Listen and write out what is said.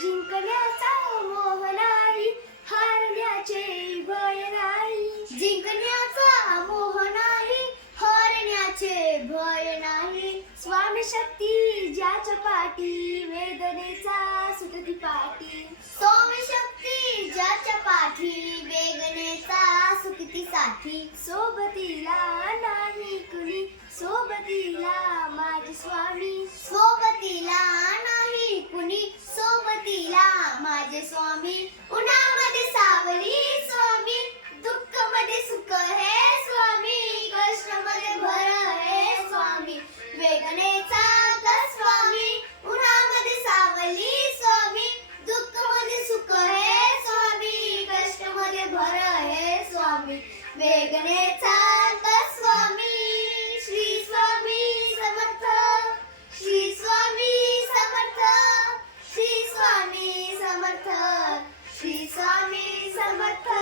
जिंकण्याचा मोह नाही, हारण्याचे भय नाही. जिंकण्याचा मोह नाही, हारण्याचे भय नाही. स्वामी शक्ती ज्याच्या पाठी, वेदनेचा सुटती पाठी. स्वामी शक्ती ज्याच्या पाठी, वेदनेचा सुटती साठी. सोबतीला नाही कुणी, सोबतीला माझे स्वामी. सोबतीला नाही कुणी, सोबतीला माझे स्वामी. उन्हामध्ये सावली स्वामी, दुःखामध्ये सुख हे स्वामी. कष्टामध्ये भर हे स्वामी, वेदनेचा कस स्वामी. उन्हामध्ये सावली स्वामी, दुःखामध्ये सुख हे स्वामी. कष्टामध्ये भर हे स्वामी, वेदनेचा कस स्वामी. श्री स्वामी समर्थ, श्री स्वामी समर्थ, श्री स्वामी समर्थ, श्री स्वामी समर्थ.